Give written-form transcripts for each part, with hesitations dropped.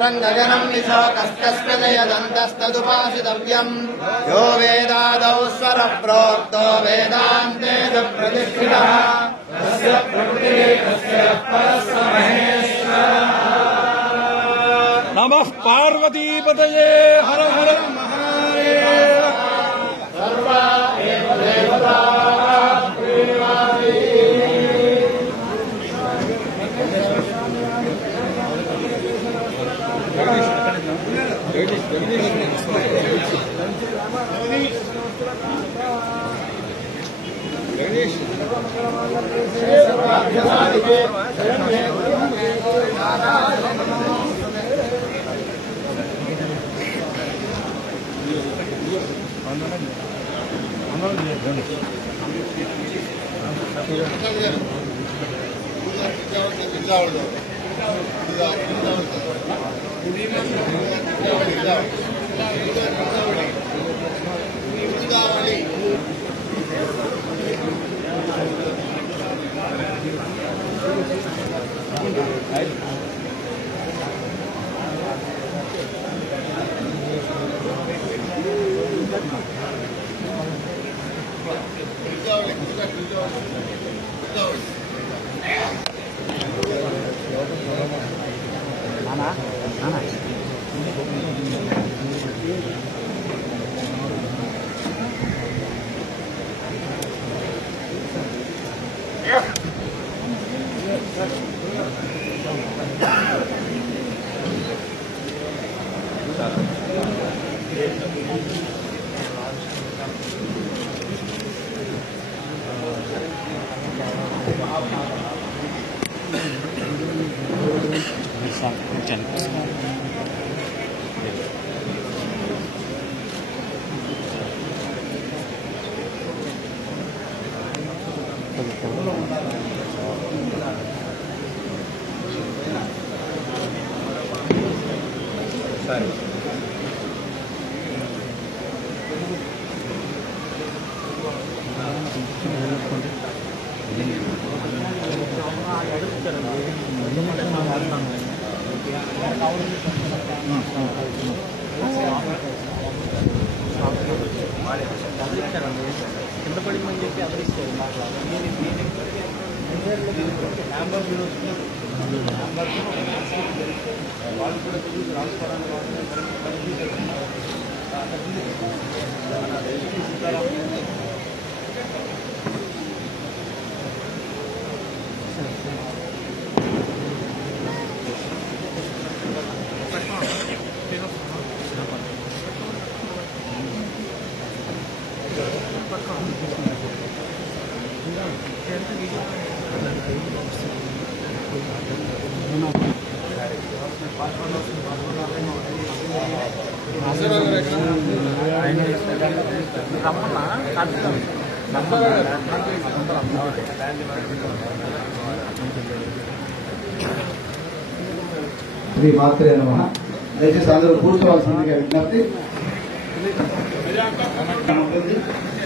रङ्गगनं निशोकस्कस्कजयदन्तस्तदुपासितव्यम् यो वेदादौ स्वरः प्रोक्तो वेदान्ते च प्रतिष्ठितः तस्य प्रकृतिः तस्य परस्य महेश्वरः। नमः पार्वतीपतये हर हर महादेव। सर्वा एव देवताः శ్రీ మాత్రే నమః. దయచేసి అందరూ కూర్చోవలసిందిగా విజ్ఞప్తి.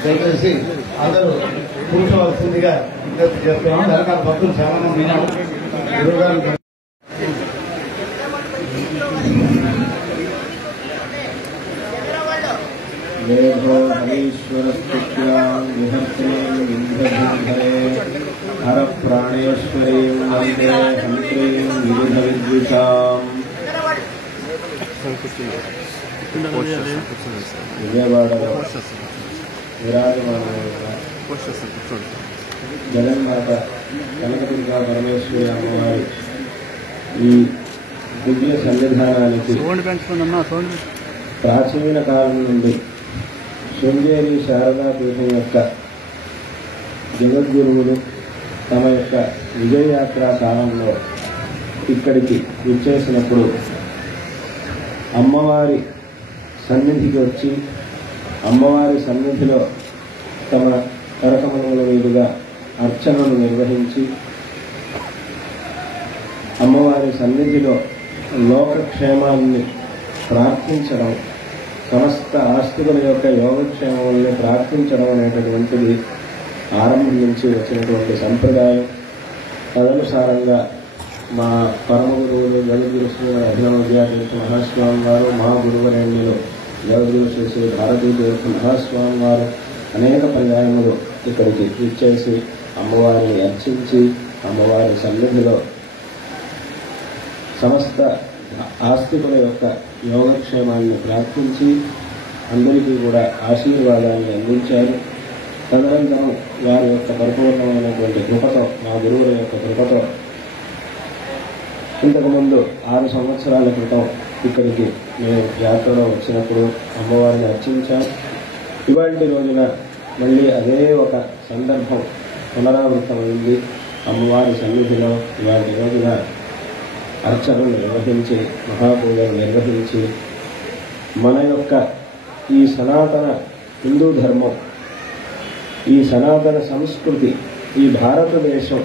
దయచేసి అందరూ కూర్చోవలసిందిగా విజ్ఞప్తి చేస్తున్నాం. వెనకాల భక్తులు చాలా మంది ఉన్నారు. గురువుగారు देहो हरीश्वरस्तुत्यां विहर्त्रीं विन्ध्यधरे हरप्राणेश्वरीं वन्दे हन्त्रीं विविधविद्विषाम् విజయవాడలో విరాజమానమైన జగన్మాత కనకదుర్గా పరమేశ్వరి అమ్మవారి ఈ దివ్య సన్నిధానానికి ప్రాచీన కాలం నుండి శృంగేరి శారదా పీఠం యొక్క జగద్గురువులు తమ యొక్క విజయయాత్రా కాలంలో ఇక్కడికి విచ్చేసినప్పుడు అమ్మవారి సన్నిధికి వచ్చి అమ్మవారి సన్నిధిలో తమ కరకమలముల మీదుగా అర్చనలు నిర్వహించి అమ్మవారి సన్నిధిలో లోకక్షేమాన్ని ప్రార్థించడం, సమస్త ఆస్తికుల యొక్క యోగక్షేమాన్ని ప్రార్థించడం అనేటటువంటిది ఆరంభం నుంచి వచ్చినటువంటి సంప్రదాయం. తదనుసారంగా మా పరమ గురువులు జగద్గురు శ్రీ అభినవ విద్యాతీర్థ మహాస్వామి వారు, మా గురువరేణ్యులు జగద్గురు శ్రీ శ్రీ భారతీ తీర్థ మహాస్వామి వారు అనేక పర్యాయములు ఇక్కడికి ఇచ్చేసి అమ్మవారిని అర్చించి అమ్మవారి సన్నిధిలో సమస్త ఆస్తికుల యొక్క యోగక్షేమాన్ని ప్రార్థించి అందరికీ కూడా ఆశీర్వాదాన్ని అందించారు. తదనంతరం వారి యొక్క పరిపూర్ణమైనటువంటి కృపతో, మా గురువుల యొక్క కృపతో ఇంతకుముందు 6 సంవత్సరాల క్రితం ఇక్కడికి మేము యాత్రలో వచ్చినప్పుడు అమ్మవారిని అర్చించాం. ఇవాటి రోజున మళ్ళీ అదే ఒక సందర్భం పునరావృతమైంది. అమ్మవారి సన్నిధిలో ఇవాటి రోజున అర్చనలు నిర్వహించి, మహాపూజలు నిర్వహించి మన యొక్క ఈ సనాతన హిందూ ధర్మం, ఈ సనాతన సంస్కృతి, ఈ భారతదేశం,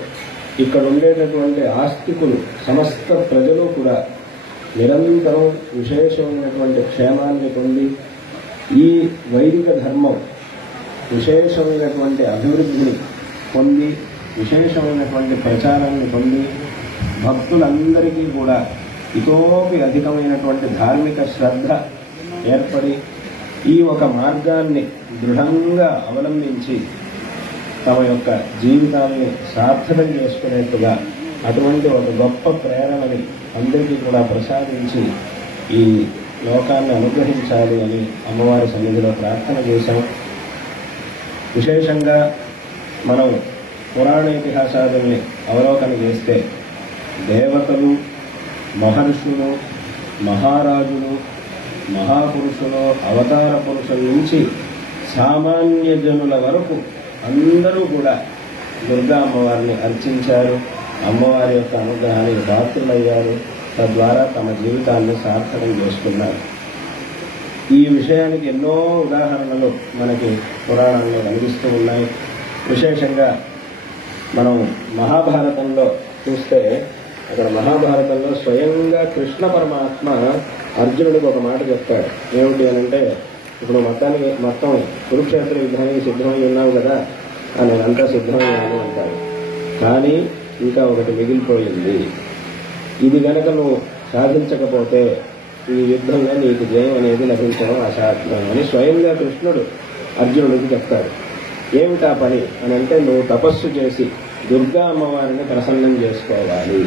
ఇక్కడ ఉండేటటువంటి ఆస్తికులు సమస్త ప్రజలు కూడా నిరంతరం విశేషమైనటువంటి క్షేమాన్ని పొంది ఈ వైదిక ధర్మం విశేషమైనటువంటి అభివృద్ధిని పొంది విశేషమైనటువంటి ప్రచారాన్ని పొంది భక్తులందరికీ కూడా ఇతోపి అధికమైనటువంటి ధార్మిక శ్రద్ధ ఏర్పడి ఈ ఒక మార్గాన్ని దృఢంగా అవలంబించి తమ యొక్క జీవితాన్ని సార్థకం చేసుకునేట్టుగా అటువంటి ఒక గొప్ప ప్రేరణని అందరికీ కూడా ప్రసాదించి ఈ లోకాన్ని అనుగ్రహించాలి అని అమ్మవారి సన్నిధిలో ప్రార్థన చేశాం. విశేషంగా మనం పురాణ ఇతిహాసాదుల్ని అవలోకన చేస్తే దేవతలు, మహర్షులు, మహారాజులు, మహాపురుషులు, అవతార పురుషుల నుంచి సామాన్య జనుల వరకు అందరూ కూడా దుర్గా అమ్మవారిని అర్చించారు. అమ్మవారి యొక్క అనుగ్రహానికి పాత్రులయ్యారు. తద్వారా తమ జీవితాన్ని సార్థకం చేసుకున్నారు. ఈ విషయానికి ఎన్నో ఉదాహరణలు మనకి పురాణాల్లో కనిపిస్తూ ఉన్నాయి. విశేషంగా మనం మహాభారతంలో చూస్తే అక్కడ మహాభారతంలో స్వయంగా కృష్ణ పరమాత్మ అర్జునుడికి ఒక మాట చెప్తాడు. ఏమిటి అనంటే, ఇప్పుడు మొత్తం కురుక్షేత్ర యుద్ధానికి సిద్ధమై ఉన్నావు కదా, నేనంతా సిద్ధమయ్యాను అంటాడు. కానీ ఇంకా ఒకటి మిగిలిపోయింది. ఇది గనక నువ్వు సాధించకపోతే ఈ యుద్ధంలో నీకు జయం అనేది లభించడం అసాధ్యం అని స్వయంగా కృష్ణుడు అర్జునుడికి చెప్తాడు. ఏమిటా పని అని అంటే, నువ్వు తపస్సు చేసి దుర్గా అమ్మవారిని ప్రసన్నం చేసుకోవాలి.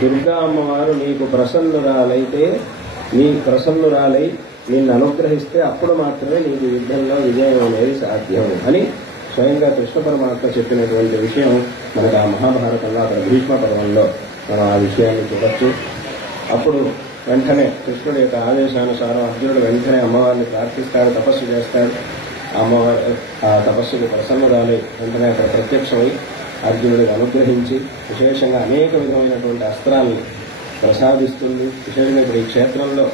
దుర్గా అమ్మవారు నీకు ప్రసన్నురాలై నిన్ను అనుగ్రహిస్తే అప్పుడు మాత్రమే నీకు యుద్ధంలో విజయం అనేది సాధ్యం అని స్వయంగా కృష్ణ పరమాత్మ చెప్పినటువంటి విషయం మనకు ఆ మహాభారతంలో అక్కడ భీష్మ పర్వంలో మనం ఆ విషయాన్ని చూడొచ్చు. అప్పుడు వెంటనే కృష్ణుడి యొక్క ఆదేశానుసారం అర్జునుడు వెంటనే అమ్మవారిని ప్రార్థిస్తాడు, తపస్సు చేస్తాడు. అమ్మవారి ఆ తపస్సుకు ప్రసన్నురాలి వెంటనే అక్కడ ప్రత్యక్షమై అర్జునుడికి అనుగ్రహించి విశేషంగా అనేక విధమైనటువంటి అస్త్రాలను ప్రసాదిస్తుంది. విశేషంగా ఇప్పుడు ఈ క్షేత్రంలో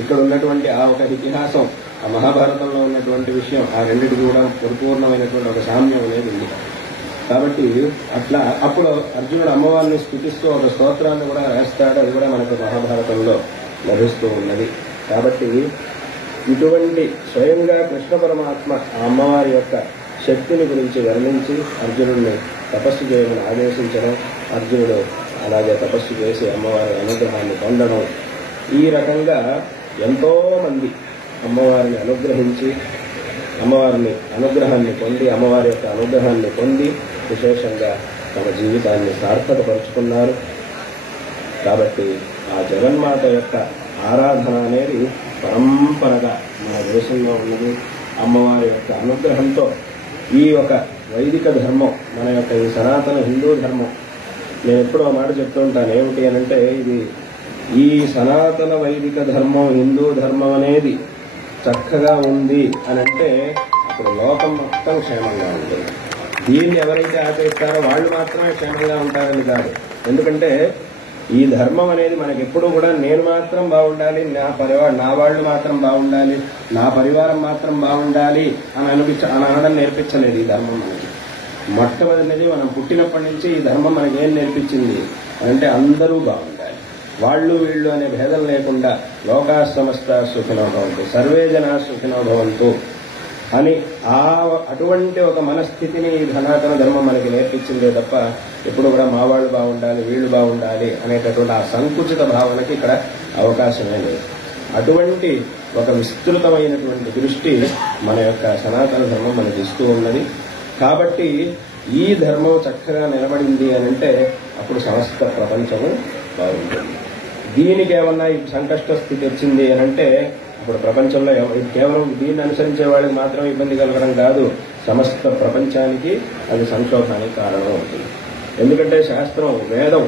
ఇక్కడ ఉన్నటువంటి ఆ ఒక ఇతిహాసం, ఆ మహాభారతంలో ఉన్నటువంటి విషయం, ఆ రెండింటికి కూడా పరిపూర్ణమైనటువంటి ఒక సామ్యం అనేది ఉంది. కాబట్టి అట్లా అప్పుడు అర్జునుడు అమ్మవారిని స్థుతిస్తూ ఒక స్తోత్రాన్ని కూడా రాస్తాడు. అది కూడా మనకు మహాభారతంలో లభిస్తూ ఉన్నది. కాబట్టి ఇటువంటి స్వయంగా కృష్ణ పరమాత్మ ఆ అమ్మవారి యొక్క శక్తిని గురించి వర్ణించి అర్జునుడిని తపస్సు చేయమని ఆదేశించడం, అర్జునుడు అలాగే తపస్సు చేసి అమ్మవారి అనుగ్రహాన్ని పొందడం, ఈ రకంగా ఎంతో మంది అమ్మవారిని అనుగ్రహించి అమ్మవారిని అనుగ్రహాన్ని పొంది అమ్మవారి యొక్క అనుగ్రహాన్ని పొంది విశేషంగా తమ జీవితాన్ని సార్థకపరుచుకున్నారు. కాబట్టి ఆ జగన్మాత యొక్క ఆరాధన అనేది పరంపరగా మన దేశంలో ఉన్నది. అమ్మవారి యొక్క అనుగ్రహంతో ఈ ఒక వైదిక ధర్మం, మన యొక్క ఈ సనాతన హిందూ ధర్మం, నేను ఎప్పుడో మాట చెప్తూ ఉంటాను. ఏమిటి అనంటే, ఇది ఈ సనాతన వైదిక ధర్మం, హిందూ ధర్మం అనేది చక్కగా ఉంది అనంటే అప్పుడు లోకం మొత్తం క్షేమంగా ఉంటుంది. దీన్ని ఎవరైతే ఆచరిస్తారో వాళ్ళు మాత్రమే క్షేమంగా ఉంటారని కాదు. ఎందుకంటే ఈ ధర్మం అనేది మనకి ఎప్పుడూ కూడా నేను మాత్రం బాగుండాలి, నా వాళ్ళు మాత్రం బాగుండాలి, నా పరివారం మాత్రం బాగుండాలి అని అనడం నేర్పించలేదు ఈ ధర్మం మనకి. మొట్టమొదటిది మనం పుట్టినప్పటి నుంచి ఈ ధర్మం మనకి ఏం నేర్పించింది అంటే అందరూ బాగుండాలి, వాళ్ళు వీళ్ళు అనే భేదం లేకుండా లోకా సమస్త సుఖినో భవంతు, సర్వే జనా సుఖినో భవంతు అని అటువంటి ఒక మనస్థితిని ఈ సనాతన ధర్మం మనకి నేర్పించిందే తప్ప ఎప్పుడు కూడా మా వాళ్ళు బాగుండాలి, వీళ్ళు బాగుండాలి అనేటటువంటి ఆ సంకుచిత భావనకి ఇక్కడ అవకాశమే లేదు. అటువంటి ఒక విస్తృతమైనటువంటి దృష్టి మన యొక్క సనాతన ధర్మం మనకి ఇస్తూ ఉన్నది. కాబట్టి ఈ ధర్మం చక్కగా నిలబడింది అనంటే అప్పుడు సమస్త ప్రపంచము బాగుంటుంది. దీనికి ఏమన్నా ఈ సంకష్ట స్థితి వచ్చింది అనంటే అప్పుడు ప్రపంచంలో కేవలం దీన్ని అనుసరించే వాళ్ళకి మాత్రమే ఇబ్బంది కలగడం కాదు, సమస్త ప్రపంచానికి అది సంక్షోభానికి కారణం అవుతుంది. ఎందుకంటే శాస్త్రం, వేదం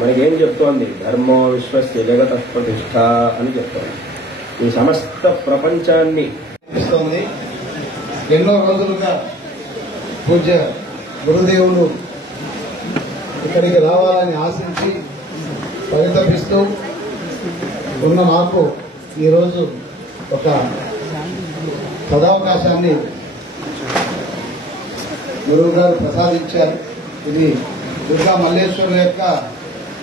మనకేం చెప్తోంది? ధర్మో విశ్వస్య జగత ప్రతిష్ఠ అని చెప్తోంది. ఈ సమస్త ప్రపంచాన్ని ఇస్తోంది. ఎన్నో రోజులుగా పూజ్య గురుదేవులు ఇక్కడికి రావాలని ఆశించి పరితపిస్తూ ఉన్న నాకు ఈరోజు ఒక సదావకాశాన్ని గురువు గారు ప్రసాదించారు. ఇది దుర్గా మల్లేశ్వరుల యొక్క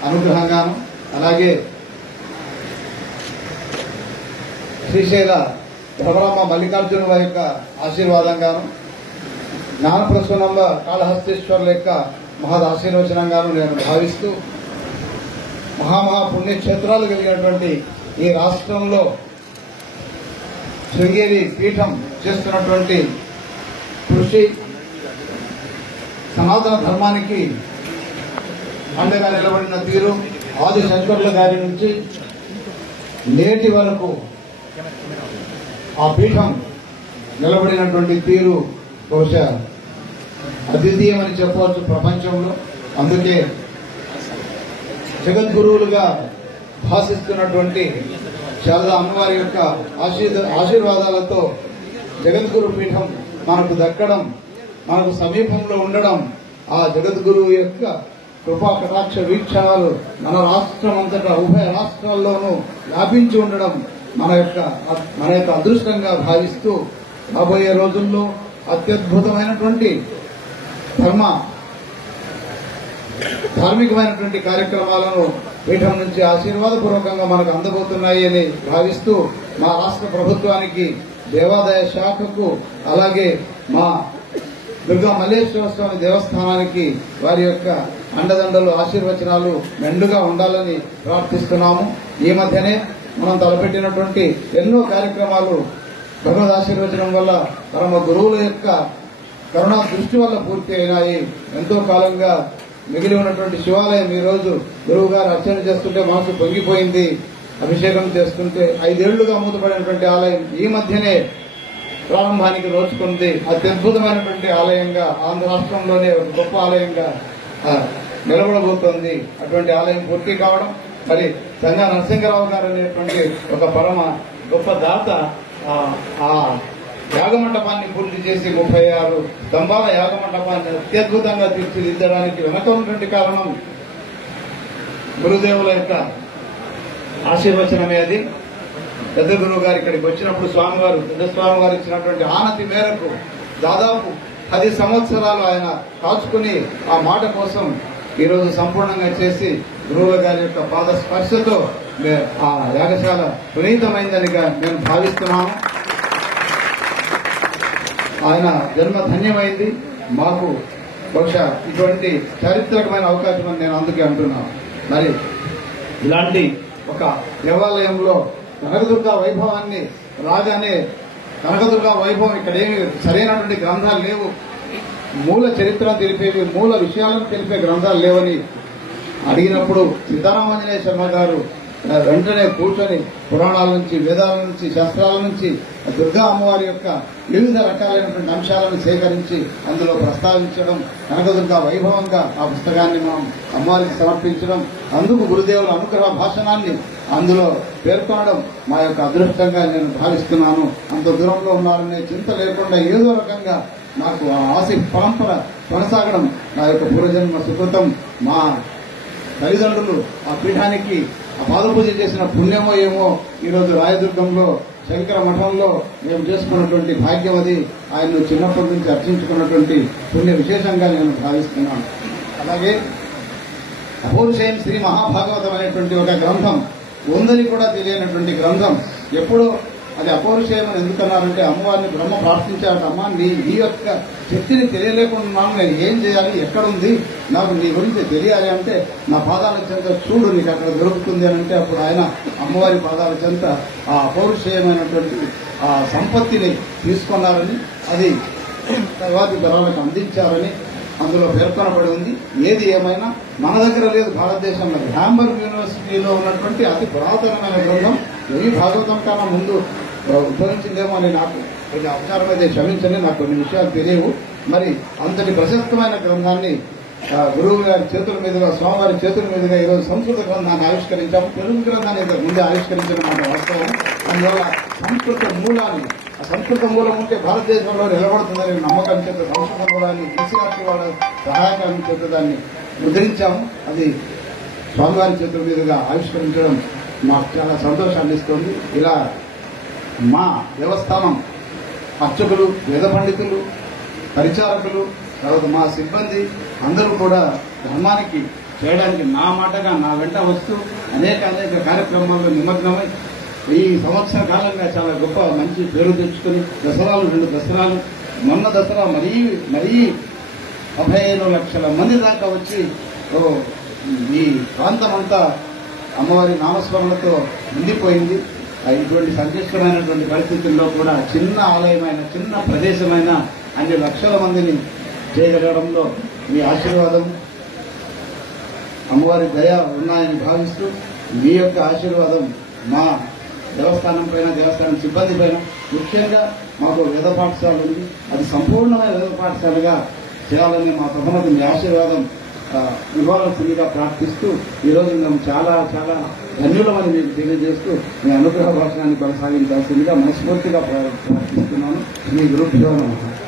అనుగ్రహంగాను, అలాగే శ్రీశైల భ్రమరామ మల్లికార్జునుల యొక్క ఆశీర్వాదంగాను, జ్ఞానప్రసూనంబ కాళహస్తీశ్వరుల యొక్క మహద్ ఆశీర్వచనంగాను నేను భావిస్తూ, మహామహా పుణ్యక్షేత్రాలు కలిగినటువంటి ఈ రాష్ట్రంలో శృంగేరి పీఠం చేస్తున్నటువంటి కృషి సనాతన ధర్మానికి అండగా నిలబడిన తీరు, ఆది శంకరుల గారి నుంచి నేటి వరకు ఆ పీఠం నిలబడినటువంటి తీరు బహుశా అద్వితీయమని చెప్పవచ్చు ప్రపంచంలో. అందుకే జగద్గురువులుగా భాషిస్తున్నటువంటి శారదా అమ్మవారి యొక్క ఆశీర్వాదాలతో జగద్గురు పీఠం మనకు దక్కడం, మనకు సమీపంలో ఉండడం, ఆ జగద్గురువు యొక్క కృపా కటాక్ష వీక్షణాలు మన రాష్ట్రం అంతటా ఉభయ రాష్ట్రాల్లోనూ వ్యాపించి ఉండడం మన యొక్క అదృష్టంగా భావిస్తూ రాబోయే రోజుల్లో అత్యద్భుతమైనటువంటి ధార్మికమైనటువంటి కార్యక్రమాలను పీఠం నుంచి ఆశీర్వాదపూర్వకంగా మనకు అందబోతున్నాయి అని భావిస్తూ మా రాష్ట్ర ప్రభుత్వానికి, దేవాదాయ శాఖకు, అలాగే మా దుర్గా మల్లేశ్వర స్వామి దేవస్థానానికి వారి యొక్క అండదండలు, ఆశీర్వచనాలు మెండుగా ఉండాలని ప్రార్థిస్తున్నాము. ఈ మధ్యనే మనం తలపెట్టినటువంటి ఎన్నో కార్యక్రమాలు భగవద్ ఆశీర్వచనం వల్ల పరమ గురువుల యొక్క కరుణా దృష్టి వల్ల పూర్తి అయినాయి. ఎంతో కాలంగా మిగిలి ఉన్నటువంటి శివాలయం ఈ రోజు గురువు గారు అర్చన చేస్తుంటే మనసు పొంగిపోయింది. అభిషేకం చేస్తుంటే 5 ఏళ్లుగా మూతపడినటువంటి ఆలయం ఈ మధ్యనే ప్రారంభానికి నోచుకుంది. అత్యద్భుతమైనటువంటి ఆలయంగా ఆంధ్ర రాష్ట్రంలోనే ఒక గొప్ప ఆలయంగా నిలబడబోతోంది. అటువంటి ఆలయం పూర్తి కావడం, మరి సంగా నరసింహరావు గారు అనేటువంటి ఒక పరమ గొప్ప దాత ఆ యాగమండపాన్ని పూర్తి చేసి 36 స్తంభాల యాగమండపాన్ని అత్యద్భుతంగా తీర్చిదిద్దడానికి వెనక ఉన్నటువంటి కారణం గురుదేవుల యొక్క ఆశీర్వచనమే. అది పెద్ద గురువు గారు ఇక్కడికి వచ్చినప్పుడు పెద్ద స్వామివారు ఇచ్చినటువంటి ఆనతి మేరకు దాదాపు 10 సంవత్సరాలు ఆయన కాచుకుని ఆ మాట కోసం ఈరోజు సంపూర్ణంగా చేసి గురువుల గారి యొక్క పాద స్పర్శతో ఆ యాగశాల పునీతమైందనిగా నేను భావిస్తున్నాను. ఆయన జన్మ ధన్యమైంది. మాకు బహుశా ఇటువంటి చారిత్రకమైన అవకాశం అని నేను అందుకే అంటున్నాను. మరి ఇలాంటి ఒక దేవాలయంలో కనకదుర్గా వైభవాన్ని రాగానే, కనకదుర్గా వైభవం ఇక్కడ ఏమి సరైనటువంటి గ్రంథాలు లేవు, మూల చరిత్ర తెలిపేవి, మూల విషయాలను తెలిపే గ్రంథాలు లేవని అడిగినప్పుడు సీతారామాంజనేయ శర్మ గారు వెంటనే కూర్చొని పురాణాల నుంచి, వేదాల నుంచి, శాస్త్రాల నుంచి దుర్గా అమ్మవారి యొక్క వివిధ రకాలైనటువంటి అంశాలను సేకరించి అందులో ప్రస్తావించడం, కనకదుర్గా వైభవంగా ఆ పుస్తకాన్ని మనం అమ్మవారికి సమర్పించడం, అందుకు గురుదేవుల అనుగ్రహ భాషణాన్ని అందులో పేర్కొనడం మా యొక్క అదృష్టంగా నేను భావిస్తున్నాను. అంత దూరంలో ఉన్నారనే చింత లేకుండా ఏదో రకంగా నాకు ఆ ఆసిఫ్ పరంపర కొనసాగడం నా యొక్క పూర్వజన్మ సుకృతం. మా తల్లిదండ్రులు ఆ పీఠానికి ఆ పాదపూజ చేసిన పుణ్యమో ఏమో ఈరోజు రాయదుర్గంలో శంకర మఠంలో మేము చేసుకున్నటువంటి భాగ్యం అది. ఆయన్ను చిన్నప్పటి నుంచి అర్చించుకున్నటువంటి పుణ్య విశేషంగా నేను భావిస్తున్నాను. అలాగే అపౌరుషేయం శ్రీ మహాభాగవతం అనేటువంటి ఒక గ్రంథం ఉందని కూడా తెలియనటువంటి గ్రంథం. ఎప్పుడో అది అపౌరుషేయం అని ఎందుకన్నారంటే అమ్మవారిని బ్రహ్మ ప్రార్థించారట, అమ్మ నీ యొక్క శక్తిని తెలియలేకున్నాను, నేను ఏం చేయాలి, ఎక్కడుంది, నాకు నీ గురించి తెలియాలి అంటే నా పాదాల చెంత చూడు, నీకు అక్కడ దొరుకుతుంది అని అంటే అప్పుడు ఆయన అమ్మవారి పాదాల చెంత ఆ అపౌరుషేయమైనటువంటి ఆ సంపత్తిని తీసుకున్నారని, అది తర్వాతి తరాలకు అందించారని అందులో పేర్కొనబడి ఉంది. ఏది ఏమైనా మన దగ్గర లేదు, భారతదేశంలో హ్యాంబర్గ్ యూనివర్సిటీలో ఉన్నటువంటి అతి పురాతనమైన గ్రంథం. ఈ భాగవతం కన్నా ముందు ఉద్భవించిందేమో అని నాకు కొంచెం అపచారం అయితే క్షమించండి, నాకు కొన్ని విషయాలు తెలియవు. మరి అంతటి ప్రశస్తమైన గ్రంథాన్ని గురువు గారి చేతుల మీదుగా, స్వామివారి చేతుల మీదుగా ఈరోజు సంస్కృత గ్రంథాన్ని ఆవిష్కరించాము. తెలుగు గ్రంథాన్ని ముందే ఆవిష్కరించిన మాట వాస్తవం. అందువల్ల సంస్కృత మూలాన్ని, ఆ సంస్కృత మూలం ఉంటే భారతదేశంలో నిలబడుతుందని నమ్మకం చేత సంస్కృత మూలాన్ని ఈసీఆర్టీ వాళ్ళ సహాయకాన్ని చేత దాన్ని ముద్రించాము. అది స్వామివారి చేతుల మీదుగా ఆవిష్కరించడం మాకు చాలా సంతోషాన్ని ఇస్తుంది. ఇలా మా దేవస్థానం అర్చకులు, వేద పండితులు, పరిచారకులు, తర్వాత మా సిబ్బంది అందరూ కూడా ధర్మానికి చేయడానికి నా మాటగా నా వెంట వస్తూ అనేక కార్యక్రమాల్లో నిమగ్నమై ఈ సంవత్సర కాలంగా చాలా గొప్ప మంచి పేరు తెచ్చుకుని దసరాలు, 2 దసరాలు, మొన్న దసరా మరీ 15 లక్షల మంది దాకా వచ్చి ఈ ప్రాంతమంతా అమ్మవారి నామస్మరణతో నిండిపోయింది. ఇటువంటి సంక్లిష్టమైనటువంటి పరిస్థితుల్లో కూడా చిన్న ఆలయమైన, చిన్న ప్రదేశమైన అన్ని లక్షల మందిని చేయగలగడంలో మీ ఆశీర్వాదం, అమ్మవారి దయ ఉన్నాయని భావిస్తూ మీ యొక్క ఆశీర్వాదం మా దేవస్థానం పైన, దేవస్థానం సిబ్బంది పైన, ముఖ్యంగా మాకు వేద పాఠశాల ఉంది, అది సంపూర్ణమైన వేద పాఠశాలగా చేయాలని మా ప్రభుత్వం మీ ఆశీర్వాదం ఇవ్వాల్సిందిగా ప్రార్థిస్తూ ఈరోజు మేము చాలా చాలా ధన్యులమని మీకు తెలియజేస్తూ మీ అనుగ్రహ భాషణాన్ని కొనసాగించాల్సిందిగా మనస్ఫూర్తిగా ప్రార్థిస్తూ ముగిస్తున్నాను. శ్రీ గురుభ్యో నమః.